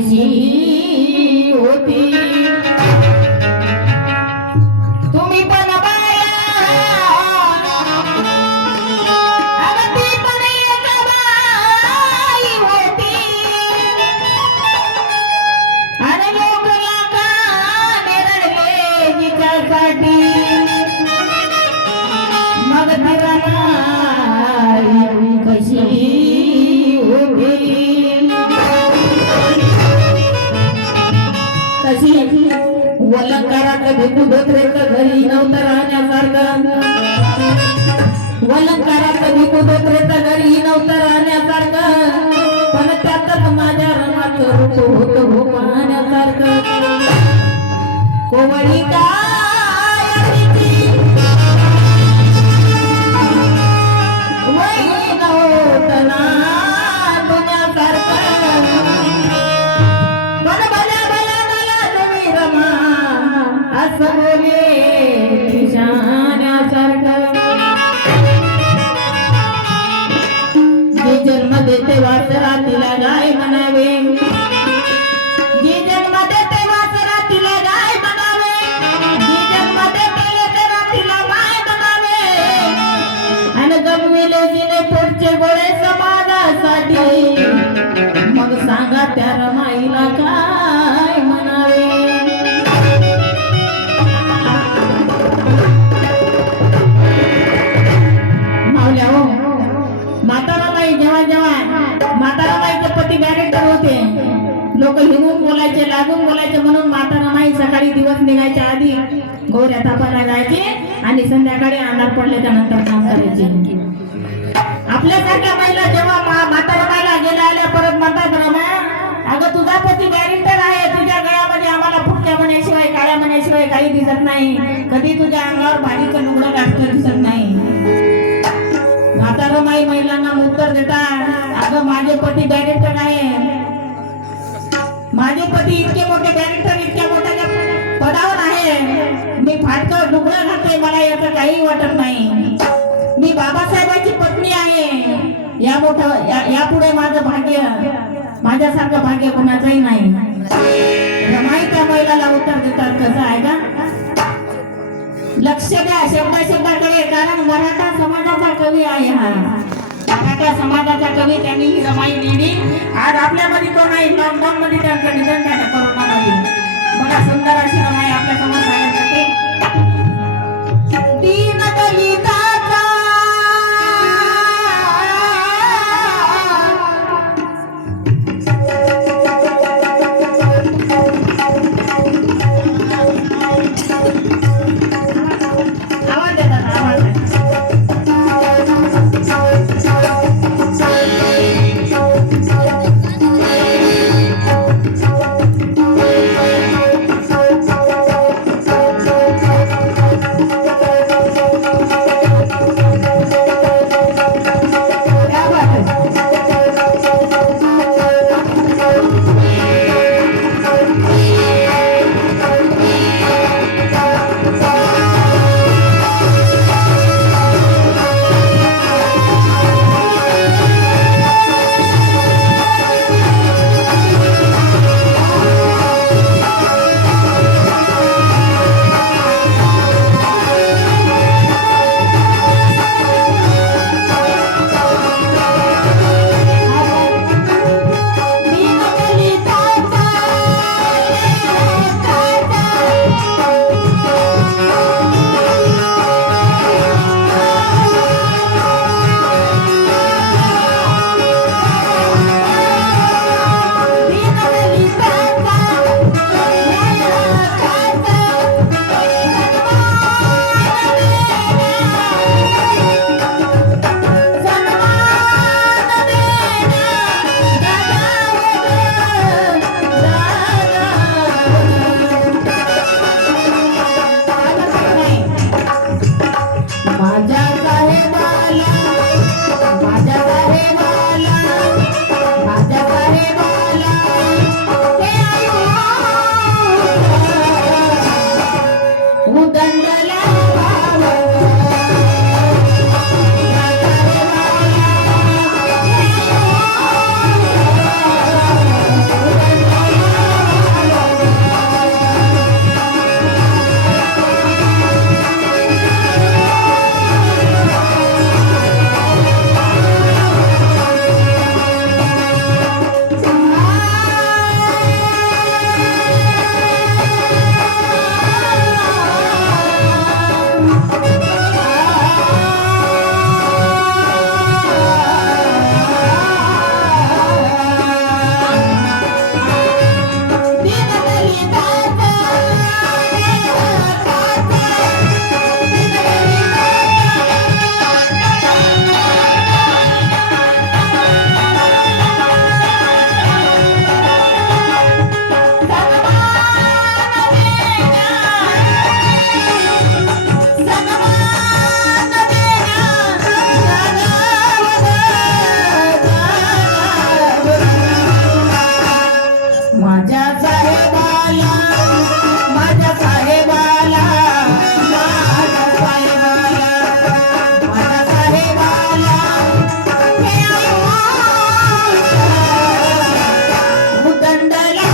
कशी होती तुम्ही पण बाया अगं ती पण एक बाई होती आणि लोक लाखाने रडले जिच्यासाठी मग ती रमाई कशी होती कशी वलंकारात भेटू धोत्रेचं घरी नव्हतं राहण्यासारखं वलंकारात भेटू धोत्रेचं घरी नव्हतं राहण्यासारखं पण त्यातच माझ्या रमाचं रूप होतं हो पाहण्यासारखं कोवळी काय वही नव्हतं ना तुझ्यासारखं पण भल्या भल्या मला तुम्ही रमा असं बोले शाण्यासारखं जे जन्म देते वासरा तिला गाय म्हणावे जे जन्म देते वासरा तिला गाय म्हणावे जे जन्म देते लेकरा तिला माय म्हणावे आणि गमविले तिने पोटचे गोळे समाजासाठी मग सांगा त्या रमाईला काय म्हणावे मावल्या हो माता रमाई जेव्हा माता रमाईचे पती डायरेक्टर होते लोक हिंगून बोलायचे लागून बोलायचे म्हणून माता रमाई सकाळी दिवस निघायच्या आधी गौऱ्या तापाला जायचे आणि संध्याकाळी अंधार पडल्याच्या नंतर काम करायचे आपल्यासारख्या महिला जेव्हा माता रमाईला गेल्या आल्या परत म्हणतात रमा अगं तुझा पती डायरेक्टर आहे तुझ्या गळ्यामध्ये आम्हाला फुटक्या म्हण्याशिवाय काळ्या म्हण्याशिवाय काही दिसत नाही कधी तुझ्या अंगावर भारीचं लुगडं घातलं दिसत नाही माता रमाई महिलांना उत्तर देतात अगं माझे पती डायरेक्टर आहे माझे पती इतके मोठे डायरेक्टर इतक्या मोठ्या पदावर आहे मी फाटकं लुगडं घालते मला याचं काही वाटत नाही मी बाबासाहेबांची पत्नी आहे यापुढे माझं भाग्य माझ्यासारखं भाग्य कोणाचंही नाही रमाई त्या महिलाला उत्तर देतात कसं आहे का लक्ष द्या शब्दाकडे कारण मराठा समाजाचा कवी आहे हा मराठा समाजाचा कवी त्यांनी ही रमाई लिहिली आज आपल्यामध्ये तो नाही लॉकडाऊन मध्ये त्यांचं निधन झालं कोरोनामध्ये मला सुंदर अशी रमाई आपल्या समोर सांगण्यासाठी दीन दलिताचा माझ्या साहेबाला माझ्या साहेबाला माझ्या साहेबाला माझ्या साहेबाला हे उदंडला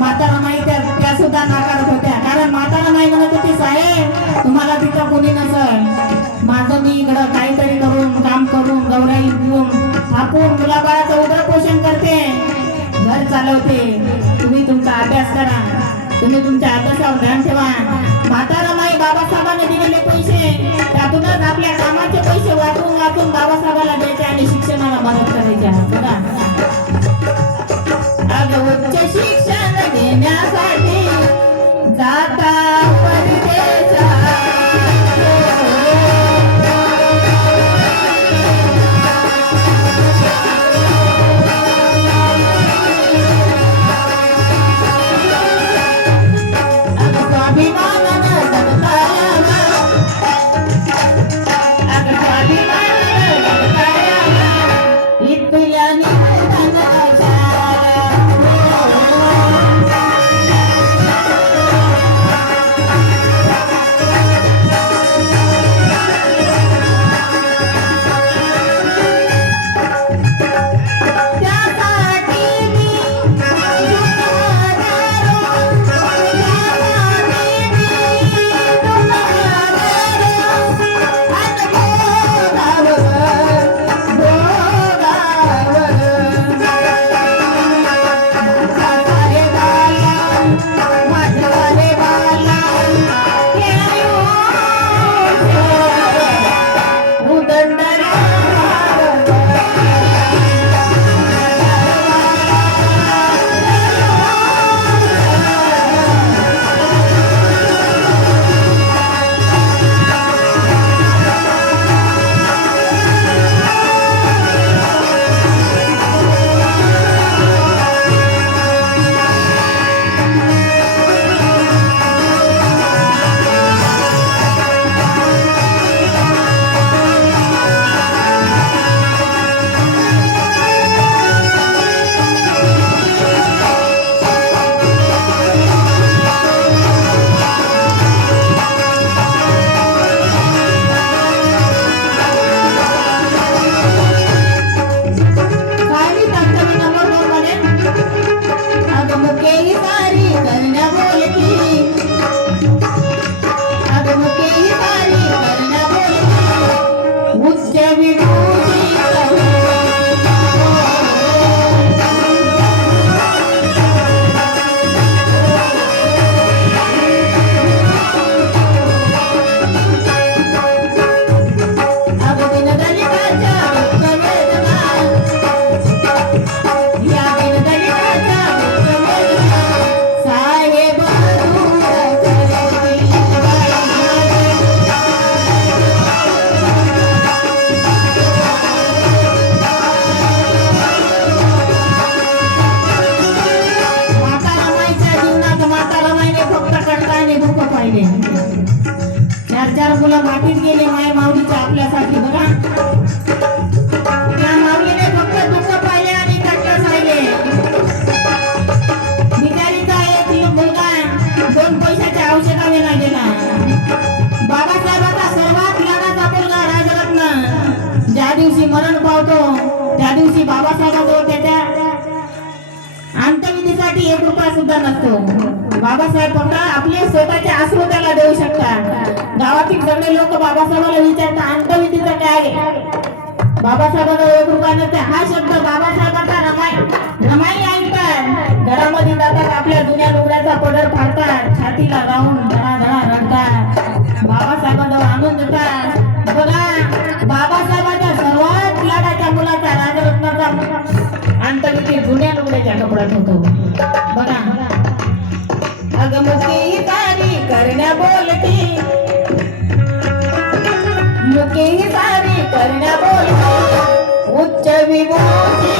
म्हातारा माई त्या सुद्धा नाकारत होत्या, कारण म्हातारा माई म्हणत होती साहेब तुम्हाला तिथं कोणी नसल, माझं मी इकडं काहीतरी करून काम करून गौराई घेऊन थापून मुलाबाळाचं उदरपोषण करते, घर चालवते, तुम्ही तुमचा अभ्यास करा, तुम्ही तुमच्या अभ्यासावर ध्यान ठेवा. म्हातारा माई बाबासाहेबांनी दिलेले पैसे त्यातूनच आपल्या कामाचे पैसे वाचून वाचून बाबासाहेबाला द्यायचे आणि शिक्षणाला मदत करायची. बघा उच्च शिक्षण घेण्यासाठी जाता परदेशात स्वाभिमानानं जगता यावं, स्वाभिमानानं जगता यावं, इथल्या निवडणुका पाहिले, 4 मुलं मातीत गेले माय माऊलीच्या आपल्यासाठी. बघा त्या माऊलीने फक्त दुःख पाहिले आणि कष्ट पाहिले. बिचारीचा एक मुलगा 2 पैशाच्या औषधाला गेला. बाबासाहेबांचा सर्वात लाडाचा मुलगा राजरत्न ज्या दिवशी मरण पावतो त्या दिवशी बाबासाहेबांजवळ त्याच्या अंत्यविधीसाठी 1 रुपया सुद्धा नसतो. बाबासाहेब फक्त आपले स्वतःचे अश्रू त्याला देऊ शकतात. गावातील सगळे लोक बाबासाहेबाला विचारतात अंत्यविधीचं काय. बाबासाहेबांना 1 रुपया नसते. हा शब्द बाबासाहेबांचा रमाई ऐकतात. घरामध्ये जातात, आपल्या जुन्या लुगड्याचा पदर फाडतात, छातीला लावून धडा रडतात, बाबासाहेबांजवळ आणून देतात. बघा बाबासाहेबांच्या सर्वात लाडाच्या मुलाचा राजरत्नाचा अंतविधी जुन्या लुगड्याच्या कपड्यात होतो. बघा अगमुखी सारी करण्या बोलती, मुखी सारी करण्या बोलती, उच्च विभूती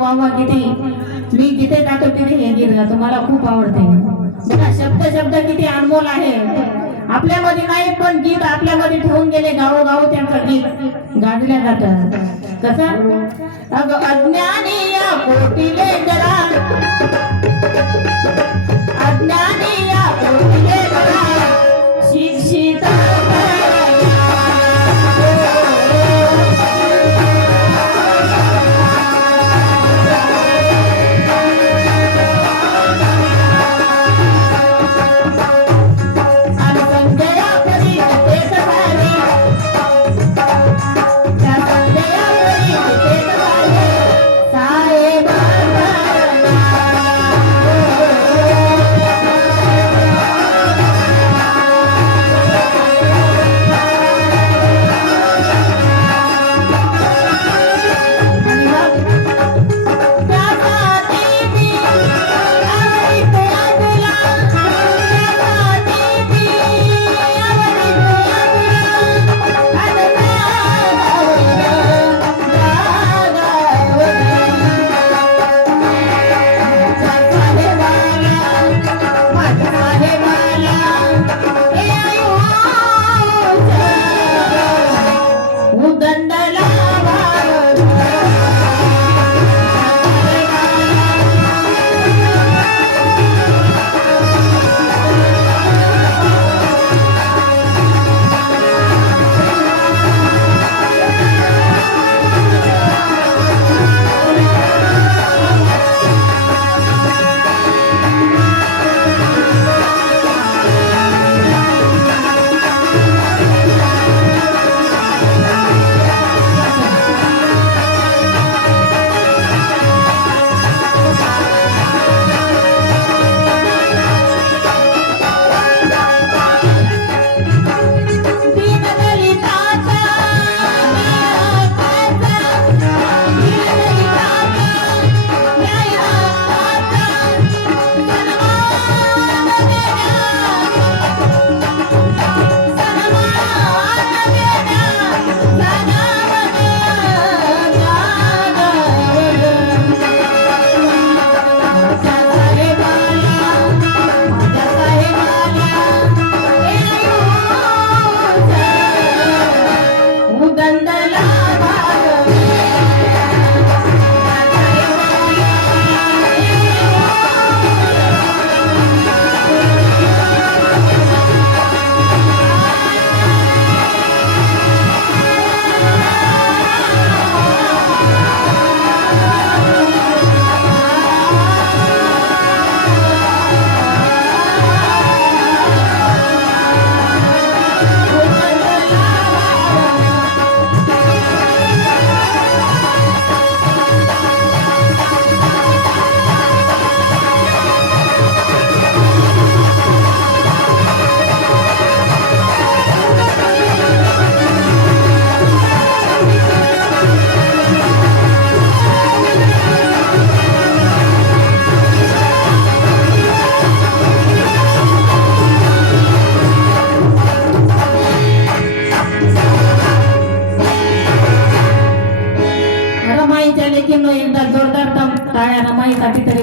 वाह किती मी जिथे जातो तिथे हे गीत गातो, मला खूप आवडते. बघा शब्द किती अनमोल आहे. आपल्यामध्ये नाही पण गीत आपल्यामध्ये ठेवून गेले. गावोगाव त्यांचं गीत गाजल्या जातं. कसं अग अज्ञानी या कोटीले जरा, अज्ञानी या कोटीले जरा शिक्षित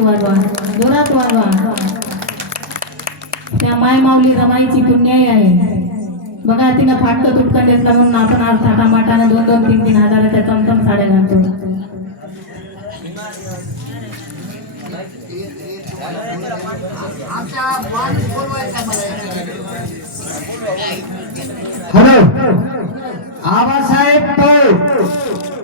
वाजवा, जोरात वाजवा. त्या माय माऊली रमाईची पुण्याई आहे बघा. तिनं फाटकं तुटकं नेसला म्हणून आपण आज थाटामाटानं 2-2, 3-3 हजाराच्या चमचम साड्या घालतो. हॅलो आबासाहेब